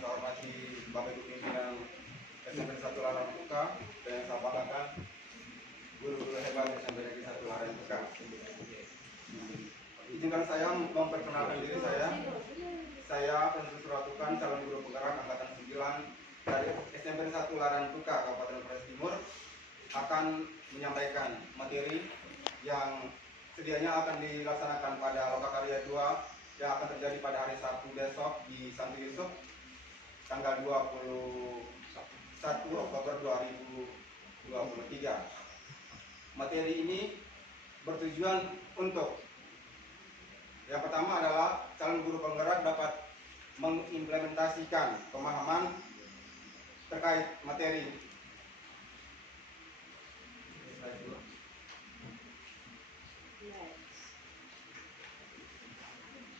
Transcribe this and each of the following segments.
saya hormati Bapak Ibu pimpinan SMP 1 Larang Tuka dan yang saya banggakan guru-guru hebat SMP Negeri 1 Larang Tuka. Izinkan saya memperkenalkan diri saya. Saya Francis Suratukan, calon guru penggerak angkatan 9 dari SMP 1 Larang Tuka, Kabupaten Flores Timur, akan menyampaikan materi yang sedianya akan dilaksanakan pada Lokakarya 2 yang akan terjadi pada hari Sabtu besok di Santo Yusuf tanggal 21 Oktober 2023. Materi ini bertujuan untuk yang pertama adalah calon guru penggerak dapat mengimplementasikan pemahaman terkait materi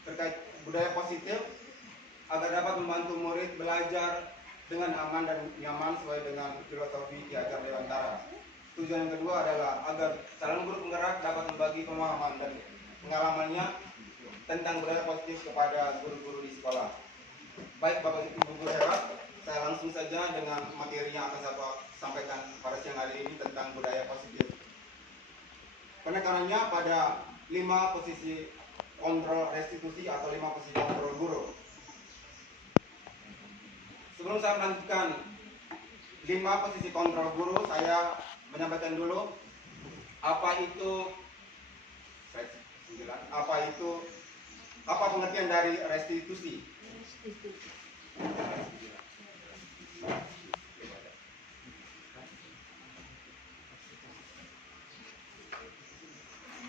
terkait budaya positif agar dapat membantu murid belajar dengan aman dan nyaman sesuai dengan filosofi Ki Hajar Dewantara. Tujuan yang kedua adalah agar calon guru penggerak dapat membagi pemahaman dan pengalamannya tentang budaya positif kepada guru-guru di sekolah. Baik Bapak Ibu guru hebat, saya langsung saja dengan materi yang akan saya sampaikan pada siang hari ini tentang budaya positif. Penekanannya pada 5 posisi kontrol restitusi atau 5 posisi kontrol guru. Sebelum saya melanjutkan 5 posisi kontrol guru, saya menyampaikan dulu apa pengertian dari restitusi.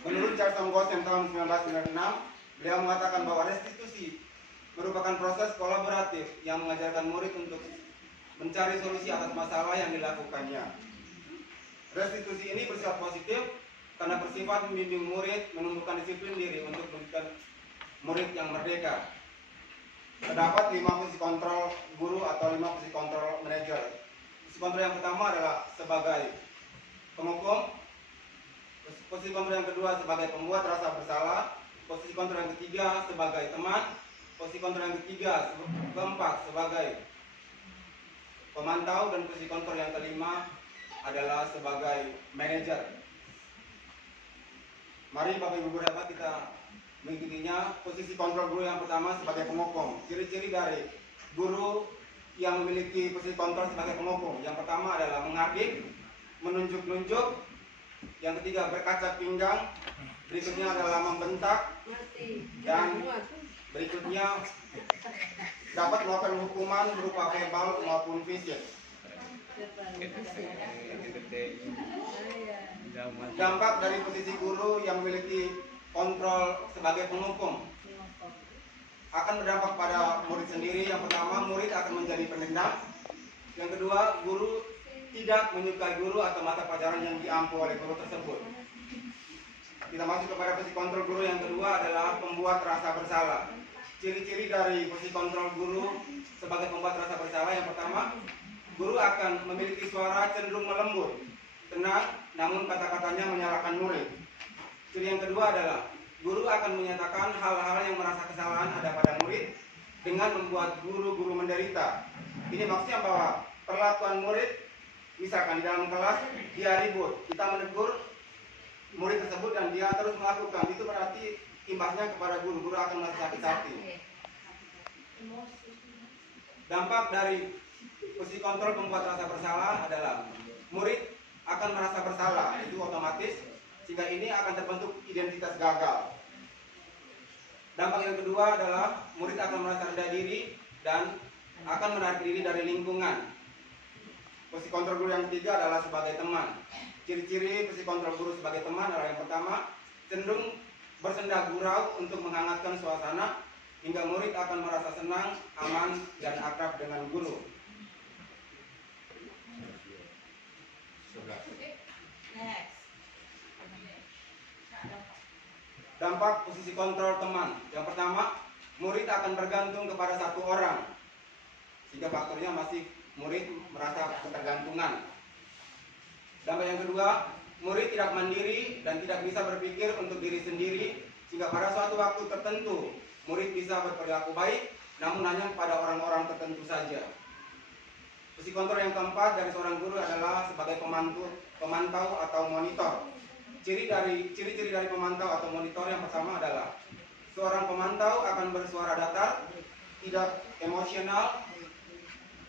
Menurut Charles Goshen tahun 1996, beliau mengatakan bahwa restitusi merupakan proses kolaboratif yang mengajarkan murid untuk mencari solusi atas masalah yang dilakukannya. Restitusi ini bersifat positif karena bersifat membimbing murid menumbuhkan disiplin diri untuk menjadikan murid yang merdeka. Terdapat 5 posisi kontrol guru atau 5 posisi kontrol manajer. Posisi kontrol yang pertama adalah sebagai penghukum. Posisi kontrol yang kedua sebagai pembuat rasa bersalah. Posisi kontrol yang ketiga sebagai teman. Posisi kontrol yang keempat sebagai pemantau, dan posisi kontrol yang kelima adalah sebagai manajer. Mari Bapak Ibu guru hebat kita mengikutinya. Posisi kontrol guru yang pertama sebagai penghukum. Ciri-ciri dari guru yang memiliki posisi kontrol sebagai penghukum: yang pertama adalah mengadik, menunjuk-nunjuk. Yang ketiga berkaca pinggang. Berikutnya adalah membentak. Dan berikutnya dapat melakukan hukuman berupa verbal maupun fisik. Dampak dari posisi guru yang memiliki kontrol sebagai penghukum akan berdampak pada murid sendiri. Yang pertama, murid akan menjadi pendendam. Yang kedua, guru tidak menyukai guru atau mata pelajaran yang diampu oleh guru tersebut. Kita masuk kepada posisi kontrol guru yang kedua adalah pembuat rasa bersalah. Ciri-ciri dari posisi kontrol guru sebagai pembuat rasa bersalah: yang pertama, guru akan memiliki suara cenderung melembut, tenang, namun kata-katanya menyalahkan murid. Ciri yang kedua adalah guru akan menyatakan hal-hal yang merasa kesalahan ada pada murid dengan membuat guru-guru menderita. Ini maksudnya bahwa perlakuan murid, misalkan di dalam kelas dia ribut, kita menegur murid tersebut dan dia terus melakukan, itu berarti imbasnya kepada guru akan merasa sakit hati. Dampak dari posisi kontrol pembuat rasa bersalah adalah murid akan merasa bersalah, itu otomatis, sehingga ini akan terbentuk identitas gagal. Dampak yang kedua adalah murid akan merasa rendah diri dan akan menarik diri dari lingkungan. Posisi kontrol guru yang ketiga adalah sebagai teman. Ciri-ciri posisi kontrol guru sebagai teman adalah: yang pertama, cenderung bersenda gurau untuk menghangatkan suasana hingga murid akan merasa senang, aman, dan akrab dengan guru. Dampak posisi kontrol teman. Yang pertama, murid akan bergantung kepada satu orang, sehingga faktornya masih murid merasa ketergantungan. Dampak yang kedua, murid tidak mandiri dan tidak bisa berpikir untuk diri sendiri, sehingga pada suatu waktu tertentu murid bisa berperilaku baik, namun hanya pada orang-orang tertentu saja. Posisi kontrol yang keempat dari seorang guru adalah sebagai pemantau atau monitor. Ciri-ciri dari pemantau atau monitor yang pertama adalah seorang pemantau akan bersuara datar, tidak emosional,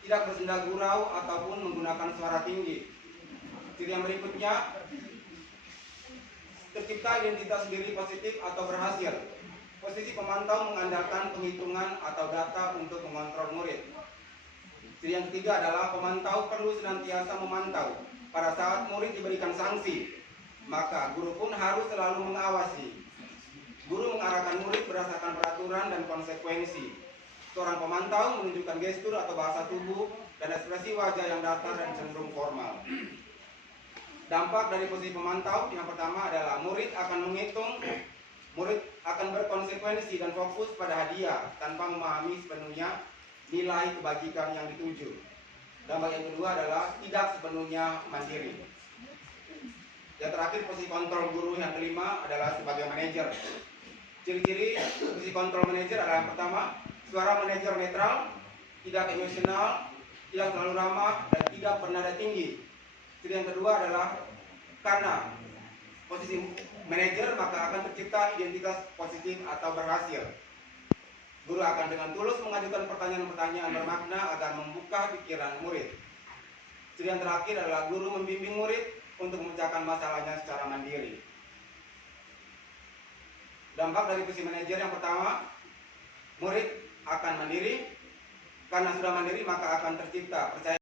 tidak bersenda gurau ataupun menggunakan suara tinggi. Ciri yang berikutnya, tercipta identitas diri positif atau berhasil. Posisi pemantau mengandalkan penghitungan atau data untuk mengontrol murid. Ciri yang ketiga adalah pemantau perlu senantiasa memantau. Pada saat murid diberikan sanksi, maka guru pun harus selalu mengawasi. Guru mengarahkan murid berdasarkan peraturan dan konsekuensi. Seorang pemantau menunjukkan gestur atau bahasa tubuh dan ekspresi wajah yang datar dan cenderung formal. Dampak dari posisi pemantau yang pertama adalah murid akan menghitung, murid akan berkonsekuensi dan fokus pada hadiah tanpa memahami sepenuhnya nilai kebajikan yang dituju. Dampak yang kedua adalah tidak sepenuhnya mandiri. Yang terakhir, posisi kontrol guru yang kelima adalah sebagai manajer. Ciri-ciri posisi kontrol manajer adalah yang pertama, suara manajer netral, tidak emosional, tidak terlalu ramah, dan tidak bernada tinggi. Ciri yang kedua adalah karena posisi manajer maka akan tercipta identitas positif atau berhasil. Guru akan dengan tulus mengajukan pertanyaan-pertanyaan bermakna agar membuka pikiran murid. Ciri yang terakhir adalah guru membimbing murid untuk memecahkan masalahnya secara mandiri. Dampak dari posisi manajer yang pertama, murid akan mandiri. Karena sudah mandiri maka akan tercipta percaya